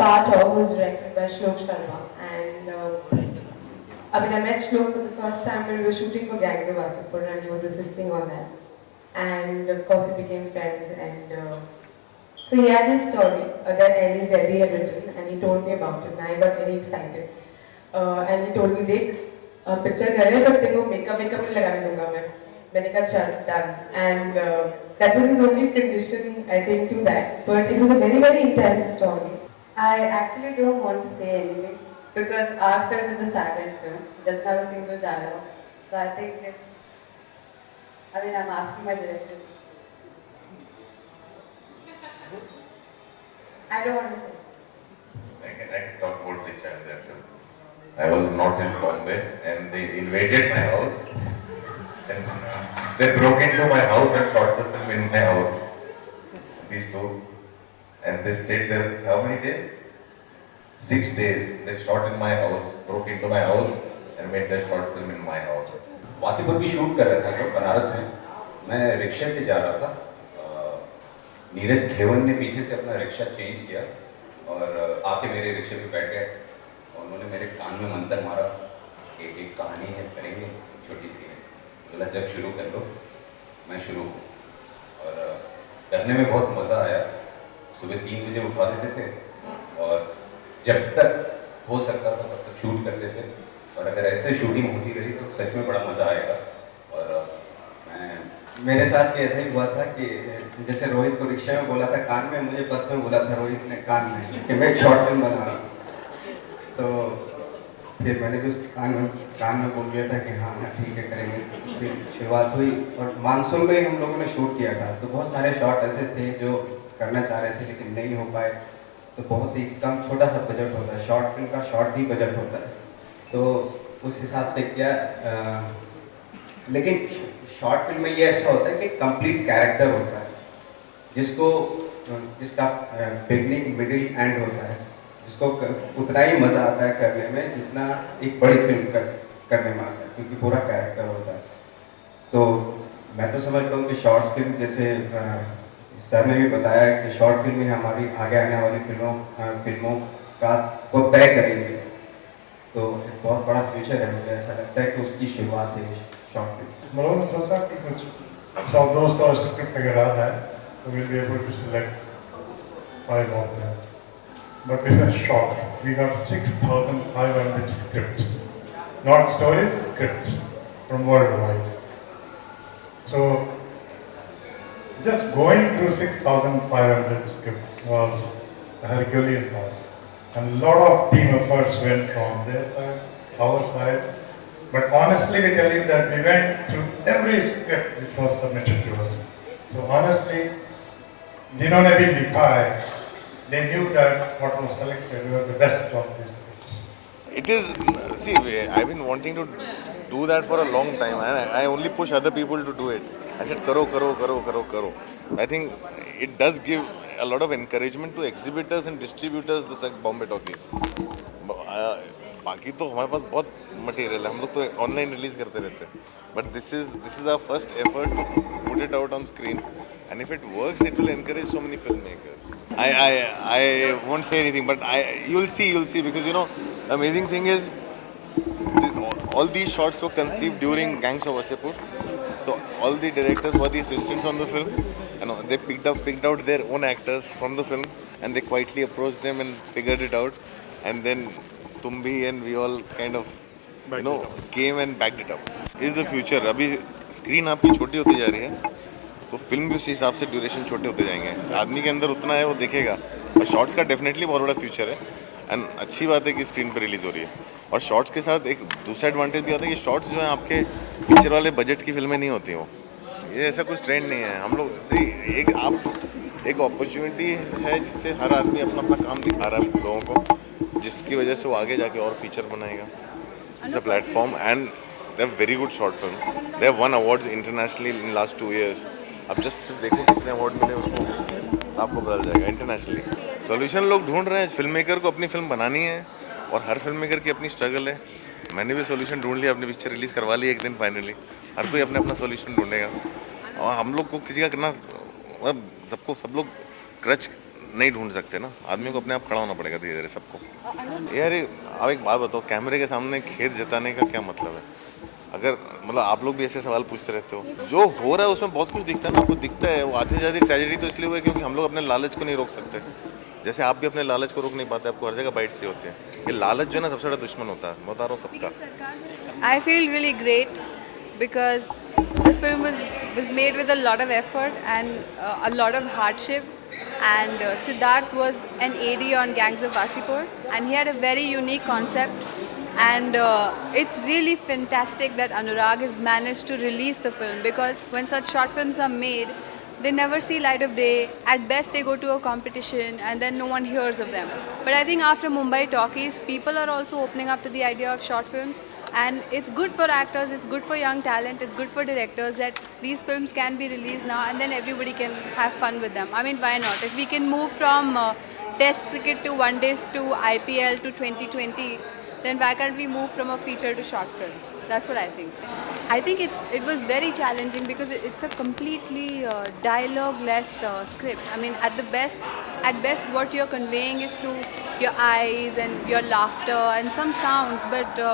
part of was directed by Shlok Sharma, and I met Shlok for the first time when we were shooting for Gangs of Wasseypur, and he was assisting on that. And of course, we became friends, and so he had this story that Ellie Zeddy had written, and he told me about it, and I got very excited. And he told me, "Dekh, picture कर रहे हैं, but देखो makeup नहीं लगाने दूंगा मैं." मैंने कहा चल, done. And that was his only condition, I think, to that. But it was a very, very intense story. I actually don't want to say anything because our film is a silent film. It doesn't have a single dialogue. So I think it's, I'm asking my director. I don't want to say. I can talk about which I was at. I was not in Bombay and they invaded my house. And they broke into my house and shot the film in my house. These two. And they stayed there how many days? 6 days. They shot in my house, broke into my house and made the short film in my house. Wasseypur भी shoot कर रहा था तो बनारस में मैं रिक्शे से जा रहा था। नीरज खेवन ने पीछे से अपना रिक्शा चेंज किया और आके मेरे रिक्शे पे बैठ गए और उन्होंने मेरे कान में मंत्र मारा कि एक कहानी है करेंगे छोटी सी है, बोला जब शुरू कर लो मैं शुरू हूँ। और करने में बहुत मज़ा आया। सुबह 3 बजे उठा देते थे और जब तक हो सकता था तब तक शूट करते थे और अगर ऐसे शूटिंग होती रही तो सच में बड़ा मज़ा आएगा। और मेरे साथ भी ऐसा ही हुआ था कि जैसे रोहित को रिक्शा में बोला था कान में, मुझे बस में बोला था रोहित ने कान में कि मैं शॉर्ट फिल्म बना रहा हूँ। तो फिर मैंने भी उस कान में बोल दिया था कि हाँ ठीक है करेंगे। फिर शुरुआत हुई और मानसून में ही हम लोगों ने शूट किया था। तो बहुत सारे शॉट ऐसे थे जो करना चाह रहे थे लेकिन नहीं हो पाए। तो बहुत ही कम छोटा सा बजट होता है, शॉर्ट फिल्म का शॉर्ट ही बजट होता है। तो उस हिसाब से किया। लेकिन शॉर्ट फिल्म में ये अच्छा होता है कि कंप्लीट कैरेक्टर होता है जिसका बिगनिंग मिडिल एंड होता है, जिसको उतना ही मजा आता है करने में जितना एक बड़ी फिल्म करने में आता है, क्योंकि पूरा कैरेक्टर होता है। तो मैं तो समझता हूँ कि शॉर्ट फिल्म जैसे सर ने भी बताया कि शॉर्ट फिल्म ही हमारी आगे आने वाली फिल्मों का को तय करेंगे। तो एक बहुत बड़ा फ्यूचर है, मुझे ऐसा लगता है कि उसकी शुरुआत है शॉर्ट फिल्म। मैंने सोचा कि कुछ 100-200 का स्क्रिप्ट अगर आ जाए तो will be able to select 5 of them. But we were shocked. We got 6,500 scripts, not stories, scripts from worldwide. So just going through 6,500 scripts was a Herculean task. And a lot of team efforts went from their side, our side. But honestly, we tell you that we went through every script which was submitted to us. So honestly, जिन्होंने भी लिखा है, they knew that what was selected were the best of these scripts. It is, see, I've been wanting to do that for a long time. I only push other people to do it. I said, karo, karo, karo, karo, karo. I think it does give a lot of encouragement to exhibitors and distributors like Bombay Talkies. बाकी तो हमारे पास बहुत material है, हम लोग तो online release करते रहते हैं, but this is our first effort to put it out on screen, and if it works it will encourage so many filmmakers. I won't say anything, but you'll see, because you know the amazing thing is all these shots were conceived during Gangs of Wasseypur. So all the directors were the assistants on the film, and they picked out their own actors from the film, and they quietly approached them and figured it out, and then Tumbi and we all kind of came and backed it up. Is the future. अभी screen आपकी छोटी होती जा रही है तो film भी उसी हिसाब से ड्यूरेशन छोटे होते जाएंगे। आदमी के अंदर उतना है वो देखेगा, और शॉर्ट्स का डेफिनेटली बहुत बड़ा फ्यूचर है। एंड अच्छी बात है कि स्क्रीन पर रिलीज हो रही है, और शॉर्ट्स के साथ एक दूसरा एडवांटेज भी आता है कि शॉर्ट्स जो है आपके पिक्चर वाले बजट की फिल्में नहीं होती हो, ये ऐसा कुछ ट्रेंड नहीं है। हम लोग एक अपॉर्चुनिटी है जिससे हर आदमी अपना अपना काम दिखा रहा है लोगों को, जिसकी वजह से वो आगे जाके और फीचर बनाएगा। It's a platform and they have very good short film, they have one awards internationally in last 2 years। अब जस्ट देखो कितने अवार्ड मिले उसको, आपको पता जाएगा इंटरनेशनली। सॉल्यूशन लोग ढूंढ रहे हैं, फिल्म मेकर को अपनी फिल्म बनानी है और हर फिल्म मेकर की अपनी स्ट्रगल है। मैंने भी सॉल्यूशन ढूंढ लिया, अपनी पिक्चर रिलीज करवा ली एक दिन फाइनली। हर कोई अपने अपना सॉल्यूशन ढूंढेगा, और हम लोग को किसी का करना, सब लोग क्रच नहीं ढूंढ सकते ना, आदमी को अपने आप खड़ा होना पड़ेगा धीरे धीरे सबको। यार आप एक बात बताओ, कैमरे के सामने खेत जताने का क्या मतलब है? अगर मतलब आप लोग भी ऐसे सवाल पूछते रहते हो, जो हो रहा है उसमें बहुत कुछ दिखता है ना, आपको दिखता है। वो आधी से ज्यादा ट्रेजेडी तो इसलिए हुआ है क्योंकि हम लोग अपने लालच को नहीं रोक सकते। जैसे आप भी अपने लालच को रोक नहीं पाते, आपको हर जगह बाइट सी होती है। ये लालच जो है ना सबसे बड़ा दुश्मन होता है, मैं बता रहा हूँ सबका। I feel really great because the film was made with a lot of effort and a lot of hardship. And Siddharth was an AD on Gangs of Wasipur, and he had a very unique concept. And it's really fantastic that Anurag has managed to release the film, because when such short films are made, they never see light of day. At best, they go to a competition and then no one hears of them. But I think after Mumbai Talkies, people are also opening up to the idea of short films. And it's good for actors, it's good for young talent, it's good for directors that these films can be released now and then everybody can have fun with them. I mean, why not? If we can move from Test cricket to one days to IPL to 2020, then why can't we move from a feature to short film? That's what I think. I think it was very challenging because it's a completely dialogue-less script. I mean, at best, what you're conveying is through your eyes and your laughter and some sounds, but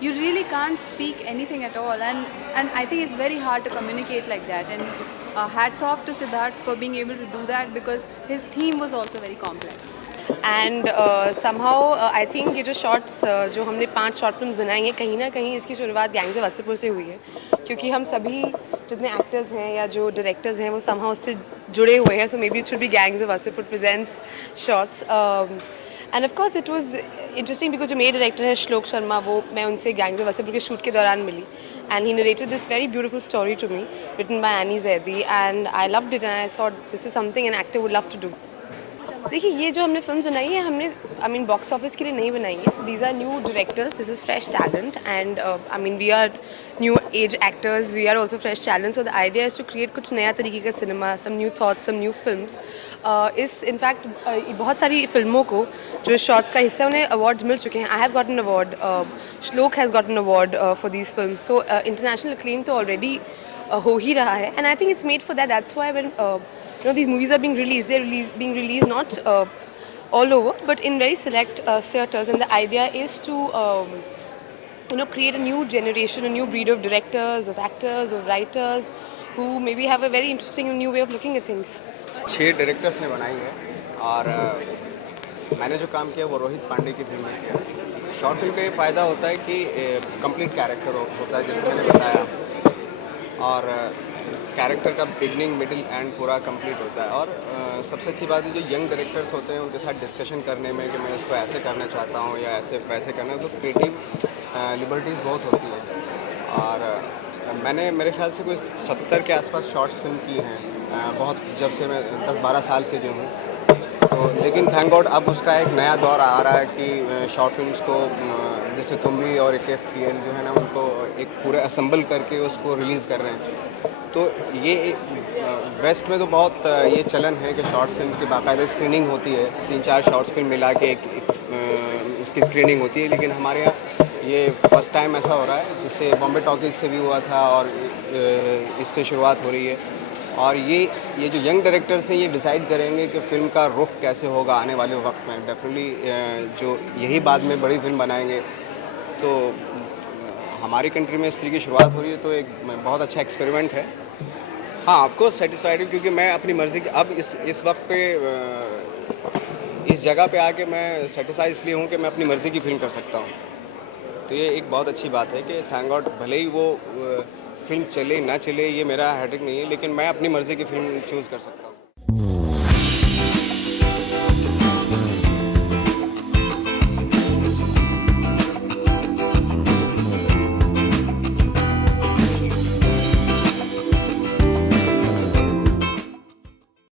you really can't speak anything at all. And I think it's very hard to communicate like that. And hats off to Siddharth for being able to do that, because his theme was also very complex. And somehow I think ये जो shorts जो हमने 5 short film बनाई हैं, कहीं ना कहीं इसकी शुरुआत गैंग्स ऑफ वासेपुर से हुई है, क्योंकि हम सभी जितने एक्टर्स हैं या जो डायरेक्टर्स हैं वो समहाउ उससे जुड़े हुए हैं. So may be it should be gangs of Wasseypur presents shorts. And of course it was interesting because जो मेरे डायरेक्टर है श्लोक शर्मा, वो मैं उनसे गैंग्स ऑफ वासेपुर के शूट के दौरान मिली, and he narrated this very beautiful story to me, written by Annie Zaidi, and I loved it and I thought this is something an actor would love to do. देखिए, ये जो हमने film बनाई है, हमने I mean box office के लिए नहीं बनाई है. These are new directors, this is fresh talent, and I mean we are new age actors, we are also fresh talent. So the idea is to create कुछ नया तरीके का cinema, some new thoughts, some new films. इस in fact बहुत सारी फिल्मों को जो शॉर्ट्स का हिस्सा, उन्हें अवार्ड्स मिल चुके हैं. आई हैव गॉटन अवार्ड, श्लोक has gotten award for these film. So international acclaim तो ऑलरेडी हो ही रहा है, and I think it's made for that. That's why when these movies are being released, being released not all over, but in very select theatres, and the idea is to create a new generation, a new breed of directors, of actors, of writers who maybe have a very interesting and new way of looking at things. 6 directors ने बनाई है, और मैंने जो काम किया वो रोहित पांडे की फिल्म में किया. शॉर्ट फिल्म का ये फ़ायदा होता है कि कंप्लीट कैरेक्टर होता है, जैसे मैंने बताया, और कैरेक्टर का बिगनिंग मिडिल एंड पूरा कंप्लीट होता है. और सबसे अच्छी बात है जो यंग डायरेक्टर्स होते हैं उनके साथ डिस्कशन करने में कि मैं इसको ऐसे करना चाहता हूँ या ऐसे वैसे करना है, तो क्रिएटिव लिबर्टीज़ बहुत होती है. और मैंने मेरे ख्याल से कोई 70 के आसपास शॉर्ट फिल्म की हैं, बहुत जब से मैं 10-12 साल से जो हूँ. तो लेकिन थैंक गॉड अब उसका एक नया दौर आ रहा है कि शॉर्ट फिल्म्स को जैसे तुम्बी और AKFPL जो है ना, उनको एक पूरे असेंबल करके उसको रिलीज़ कर रहे हैं. तो ये वेस्ट में तो बहुत ये चलन है कि शॉर्ट फिल्म की बाकायदा स्क्रीनिंग होती है, 3-4 शॉर्ट फिल्म मिला के उसकी स्क्रीनिंग होती है. लेकिन हमारे यहाँ ये फर्स्ट टाइम ऐसा हो रहा है, जिससे बॉम्बे टॉकीज से भी हुआ था और इससे शुरुआत हो रही है. और ये जो यंग डायरेक्टर्स हैं ये डिसाइड करेंगे कि फ़िल्म का रुख कैसे होगा आने वाले वक्त में. डेफिनेटली जो यही बाद में बड़ी फिल्म बनाएंगे, तो हमारी कंट्री में इस तरह की शुरुआत हो रही है, तो एक बहुत अच्छा एक्सपेरिमेंट है. हाँ, आपको सेटिस्फाइड हूँ क्योंकि मैं अपनी मर्ज़ी की अब इस वक्त पे इस जगह पे आके मैं सेटिस्फाइड इसलिए हूँ कि मैं अपनी मर्ज़ी की फिल्म कर सकता हूँ. तो ये एक बहुत अच्छी बात है कि थैंक गॉड भले ही वो फिल्म चले ना चले, ये मेरा हेडेक नहीं है, लेकिन मैं अपनी मर्ज़ी की फिल्म चूज़ कर सकता हूँ.